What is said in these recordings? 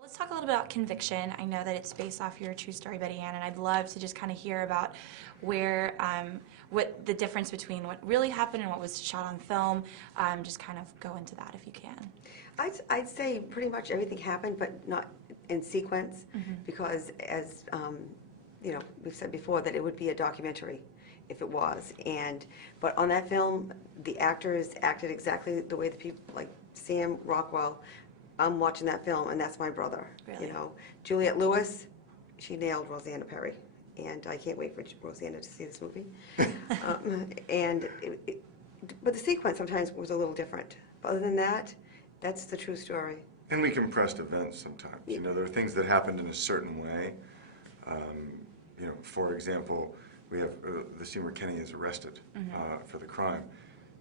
Let's talk a little bit about Conviction. I know that it's based off your true story, Betty Ann, and I'd love to just kind of hear about where, what the difference between what really happened and what was shot on film. Just kind of go into that if you can. I'd say pretty much everything happened, but not in sequence, because as you know, we've said before that it would be a documentary if it was. But on that film, the actors acted exactly the way the people, like Sam Rockwell. I'm watching that film, and that's my brother. Really? You know, Juliette Lewis, she nailed Rosanna Perry, and I can't wait for Rosanna to see this movie. But the sequence sometimes was a little different. But other than that, that's the true story. And we compressed events sometimes. You know, there are things that happened in a certain way. You know, for example, we have the scene where Kenny is arrested for the crime.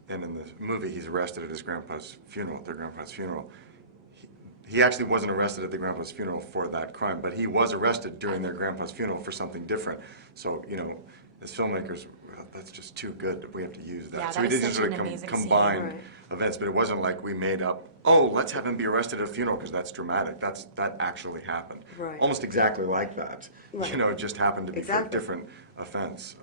And in the movie, he's arrested at his grandpa's funeral, their grandpa's funeral. He actually wasn't arrested at the grandpa's funeral for that crime, but he was arrested during their grandpa's funeral for something different. So, you know, as filmmakers, well, that's just too good that we have to use that. Yeah, so that we was did just such sort an of amazing combine scene. Right. events, but it wasn't like we made up, oh, let's have him be arrested at a funeral because that's dramatic. That actually happened. Right. Almost exactly like that. Right. You know, it just happened to be for a Exactly. different offense.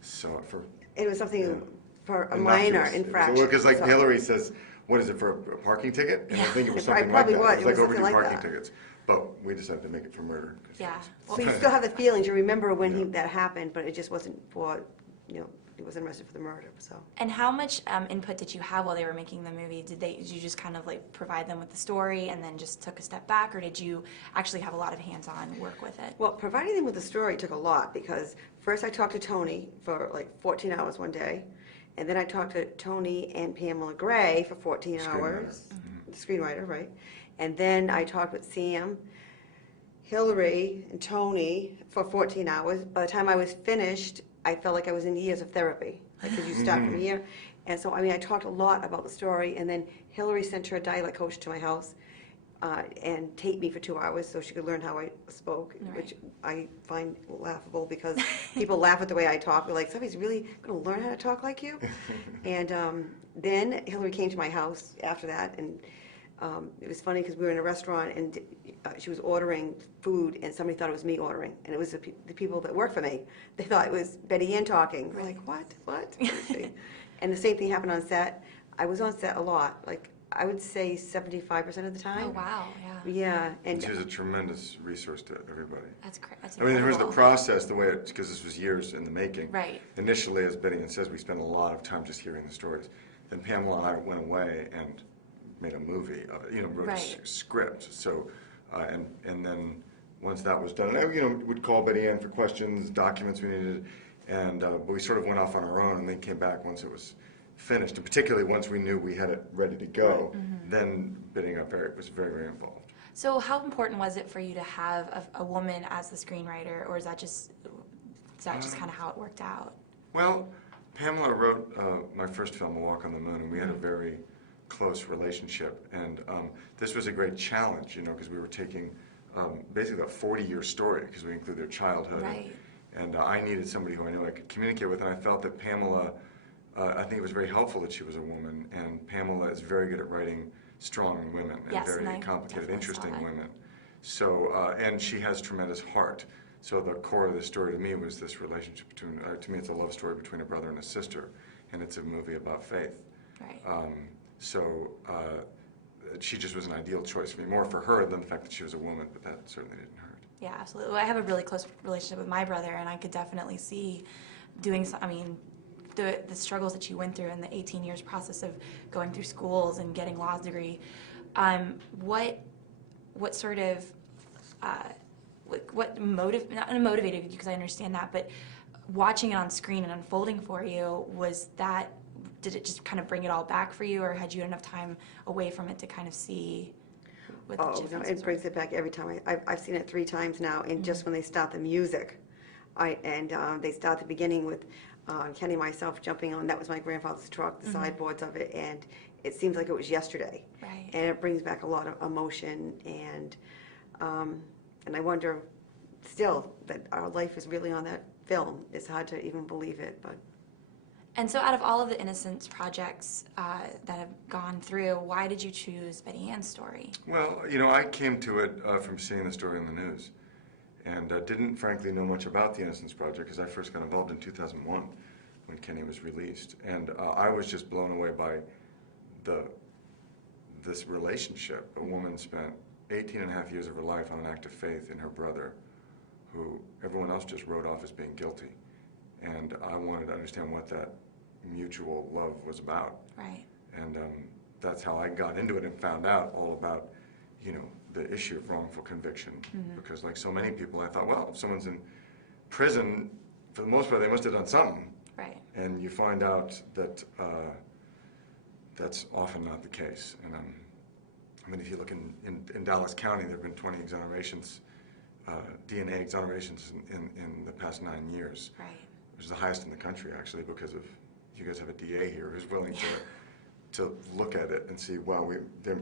So for It was something for a innocuous. minor It was- infraction. Because like So- Hillary says, what is it, for a parking ticket? And I think it was It something like probably that. was. It was It like was something overdue like parking that. tickets. But we decided to make it for murder. 'Cause Yeah. So you still have the feelings, you remember when Yeah. that happened, but it just wasn't for, you know, he wasn't arrested for the murder, so. And how much input did you have while they were making the movie? Did you just kind of like provide them with the story and then just took a step back, or did you actually have a lot of hands-on work with it? Well, providing them with the story took a lot, because first I talked to Tony for like 14 hours one day, and then I talked to Tony and Pamela Gray for 14 hours. The screenwriter, right? And then I talked with Sam, Hillary, and Tony for 14 hours. By the time I was finished, I felt like I was in years of therapy, because you start from here. And so, I mean, I talked a lot about the story, and then Hillary sent her dialect coach to my house and taped me for 2 hours so she could learn how I spoke, Right. which I find laughable, because people laugh at the way I talk. They're like, somebody's really going to learn how to talk like you? And then Hillary came to my house after that, and it was funny because we were in a restaurant, and she was ordering food, and somebody thought it was me ordering, and it was the people that work for me. They thought it was Betty Ann talking. We're like, what? And the same thing happened on set. I was on set a lot, like I would say 75% of the time. Oh wow, yeah. Yeah, And and she was a tremendous resource to everybody. That's great. That's I mean, here's the incredible. process, the way because this was years in the making. Right. Initially, as Betty Ann says, we spent a lot of time just hearing the stories. Then Pamela and I went away and made a movie of it, you know, wrote Right. a script. So, and then once that was done, and, you know, we'd call Betty Ann for questions, documents we needed, and we sort of went off on our own, and then came back once it was finished, and particularly once we knew we had it ready to go, then Betty Ann was very, very involved. So how important was it for you to have a woman as the screenwriter, or is that just kind of how it worked out? Well, Pamela wrote my first film, A Walk on the Moon, and we had a very close relationship. And this was a great challenge, you know, because we were taking basically a 40-year story, because we include their childhood. Right. And I needed somebody who I knew I could communicate with, and I felt that Pamela, I think it was very helpful that she was a woman, and Pamela is very good at writing strong women and Yes, and very I complicated, definitely interesting saw that. women. So, and she has tremendous heart. So the core of the story to me was this relationship between, to me it's a love story between a brother and a sister, and it's a movie about faith. Right. She just was an ideal choice for me, more for her than the fact that she was a woman, but that certainly didn't hurt. Yeah, absolutely. Well, I have a really close relationship with my brother, and I could definitely see doing I mean, the struggles that you went through in the 18 years process of going through schools and getting law's degree. What sort of what not motivated you, because I understand that, but watching it on screen and unfolding for you, did it just kind of bring it all back for you, or had you enough time away from it to kind of see what the oh, no, differences it brings it back every time. I've seen it 3 times now, and just when they start the music, they start the beginning with Kenny and myself jumping on, that was my grandfather's truck, the sideboards of it, and it seems like it was yesterday. Right. And it brings back a lot of emotion, and I wonder still that our life is really on that film. It's hard to even believe it, but. And so out of all of the Innocence projects that have gone through, why did you choose Betty Ann's story? Well, I came to it from seeing the story in the news, and didn't frankly know much about the Innocence Project because I first got involved in 2001 when Kenny was released, and I was just blown away by this relationship. A woman spent 18 and a half years of her life on an act of faith in her brother, who everyone else just wrote off as being guilty, and I wanted to understand what that mutual love was about. Right. And that's how I got into it and found out all about, the issue of wrongful conviction. Because like so many people, I thought, well, if someone's in prison, for the most part, they must have done something. Right. And you find out that that's often not the case. And I mean, if you look in Dallas County, there have been 20 exonerations, DNA exonerations in the past 9 years. Right. Which is the highest in the country, actually, because of you guys have a DA here who's willing to look at it and see, wow, there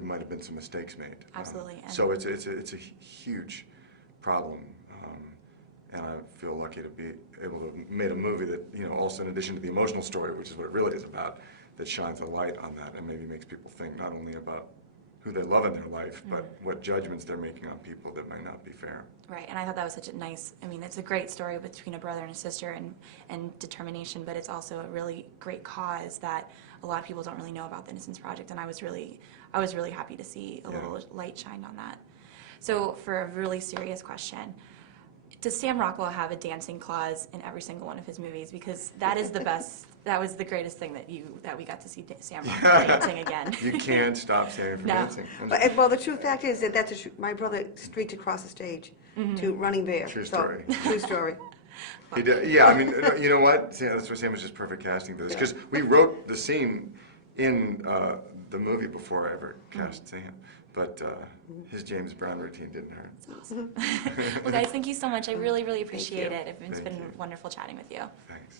might have been some mistakes made. Absolutely. So it's a huge problem, and I feel lucky to be able to have made a movie that also, in addition to the emotional story, which is what it really is about, that shines a light on that and maybe makes people think not only about who they love in their life, but what judgments they're making on people that might not be fair. Right, and I thought that was such a nice, it's a great story between a brother and a sister and determination, but it's also a really great cause that a lot of people don't really know about the Innocence Project, and I was really happy to see a little light shined on that. So for a really serious question, does Sam Rockwell have a dancing clause in every single one of his movies? Because that is the best, that was the greatest thing that we got to see Sam Rockwell dancing again. You can't stop Sam from dancing. Well, the true fact is that my brother streaked across the stage to Running Bear. True story. True story. He did, yeah, you know what? That's why Sam was just perfect casting for this, because we wrote the scene in the movie before I ever cast Sam, but his James Brown routine didn't hurt. Awesome. Well, guys, thank you so much. I really appreciate you. it. It's been wonderful chatting with you. Thanks.